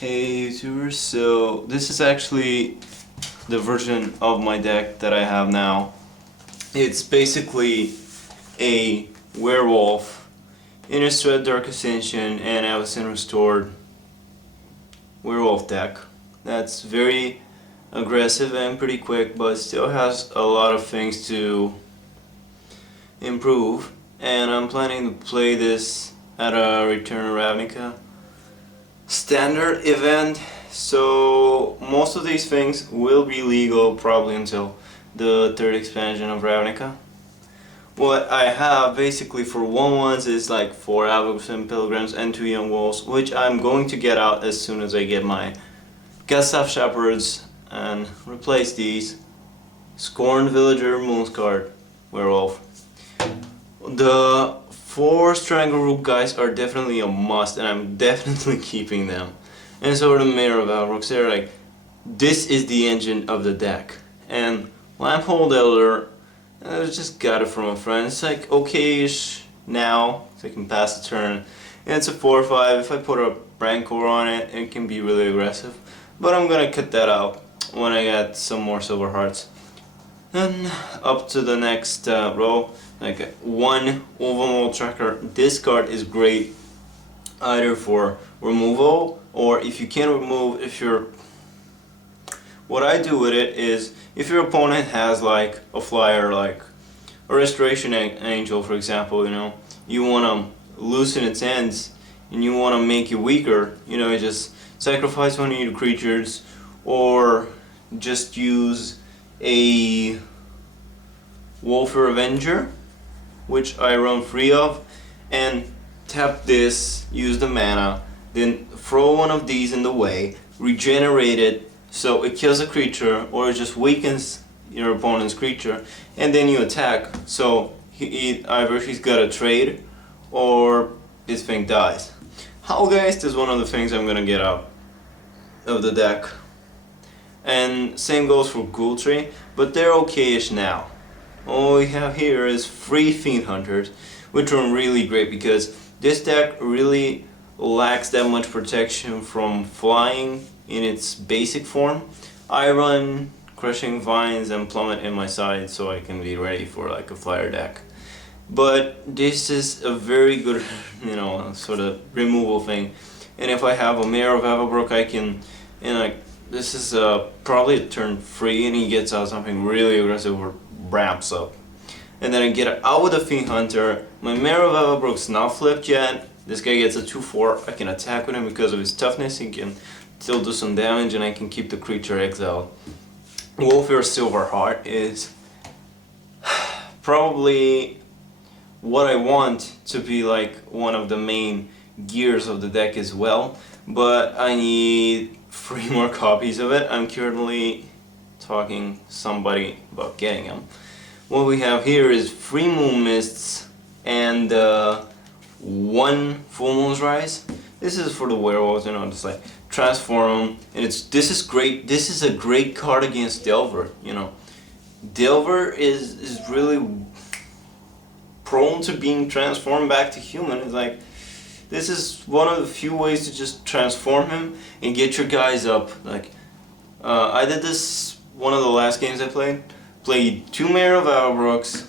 Hey YouTubers, so this is actually the version of my deck that I have now. It's basically a Werewolf, Innistrad Dark Ascension, and Avacyn Restored Werewolf deck. That's very aggressive and pretty quick, but still has a lot of things to improve. And I'm planning to play this at a Return of Ravnica standard event, so most of these things will be legal probably until the third expansion of Ravnica. What I have basically for 1/1s is like 4 Avacyn Pilgrims and 2 Young Wolves, which I'm going to get out as soon as I get my Gestaff Shepherds and replace these. Scorned Villager, Moonscard, Werewolf. The 4 Strangleroot guys are definitely a must, and I'm definitely keeping them. And so are the Mayor of Albrooks. They're like, this is the engine of the deck. And Lamphold Elder, I just got it from a friend. It's like okay-ish now, so I can pass the turn. And it's a 4/5. If I put a Rancor on it, it can be really aggressive. But I'm gonna cut that out when I get some more Silver Hearts. Then up to the next row, like 1 Overmold Tracker. This card is great either for removal, or if you can't remove, if you're... What I do with it is, if your opponent has like a flyer, like a Restoration Angel for example, you know, you want to loosen its ends and you want to make it weaker, you know, you just sacrifice one of your creatures, or just use a Wolfer Avenger, which I run 3 of, and tap this, use the mana, then throw one of these in the way, regenerate it so it kills a creature or it just weakens your opponent's creature, and then you attack, so either he's got a trade or this thing dies. Howlgeist is one of the things I'm gonna get out of the deck, and same goes for Ghoultree, but they're okay-ish now. All we have here is 3 Fiend Hunters, which are really great because this deck really lacks that much protection from flying in its basic form. I run Crushing Vines and Plummet in my side so I can be ready for like a flyer deck. But this is a very good, you know, sort of removal thing. And if I have a Mayor of Avabrook, I can, and like, this is probably a turn 3 and he gets out something really aggressive or ramps up. And then I get it out with a Fiend Hunter. My Mayor of Avabrook's not flipped yet. This guy gets a 2/4. I can attack with him because of his toughness. He can still do some damage and I can keep the creature exiled. Wolfir Silverheart is probably what I want to be like one of the main gears of the deck as well. But I need 3 more copies of it. I'm currently talking somebody about getting them. What we have here is 3 Moon Mists and 1 Full Moon's Rise. This is for the werewolves, you know, just like transform them, and this is great. This is a great card against Delver, you know. Delver is really prone to being transformed back to human. It's like, this is one of the few ways to just transform him and get your guys up. Like, I did this one of the last games I played. Played 2 Mayor of Albrooks,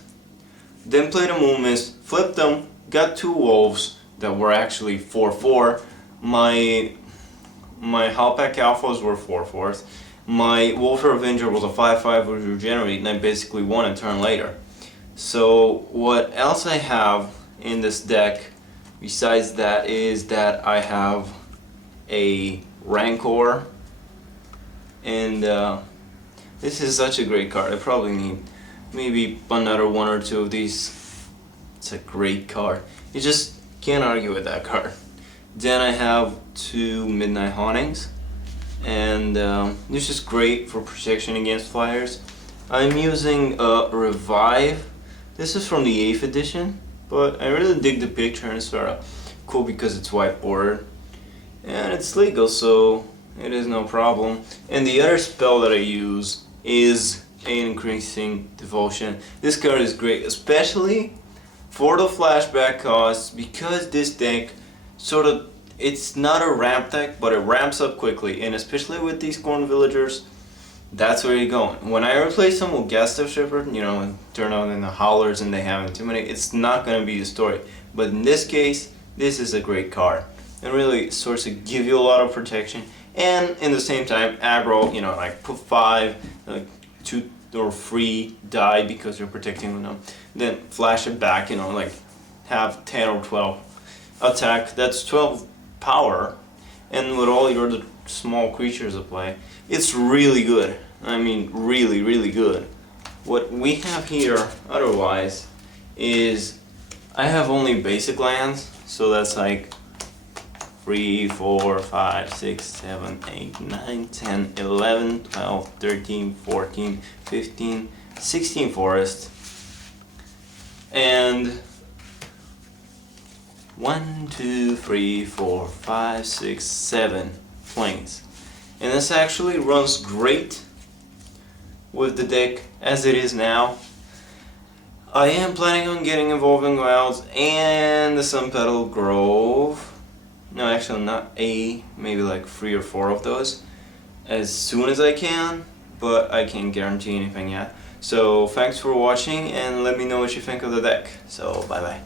then played a Moon Mist, flipped them, got 2 Wolves that were actually 4/4. My Halpack Alphas were 4/4. My Wolfer Avenger was a 5/5 with Regenerate, and I basically won a turn later. So what else I have in this deck besides that is that I have a Rancor, and this is such a great card. I probably need maybe another 1 or 2 of these. It's a great card. You just can't argue with that card. Then I have 2 Midnight Hauntings, and this is great for protection against flyers. I'm using a Revive. This is from the 8th edition, but I really dig the picture, and it's sort of cool because it's white bordered. And it's legal, so it is no problem. And the other spell that I use is Increasing Devotion. This card is great, especially for the flashback cost, because this deck sort of it's not a ramp deck, but it ramps up quickly, and especially with these corn villagers, that's where you're going. When I replace them with Gas Shepherd, you know, and turn on in the howlers and they have intimidate, it's not gonna be the story. But in this case, this is a great card. It really starts to give you a lot of protection, and in the same time, aggro, you know, like put 5, like 2 or 3 die because you're protecting with them. Then flash it back, you know, like have 10 or 12 attack. That's 12 power, and with all your other small creatures at play, it's really good. I mean, really, really good. What we have here, otherwise, is I have only basic lands, so that's like 3, 4, 5, 6, 7, 8, 9, 10, 11, 12, 13, 14, 15, 16 forests, and 1, 2, 3, 4, 5, 6, 7 planes. And this actually runs great with the deck as it is now. I am planning on getting Evolving Wilds and the Sun Petal Grove. No, actually not maybe like 3 or 4 of those as soon as I can, but I can't guarantee anything yet. So thanks for watching, and let me know what you think of the deck. So bye bye.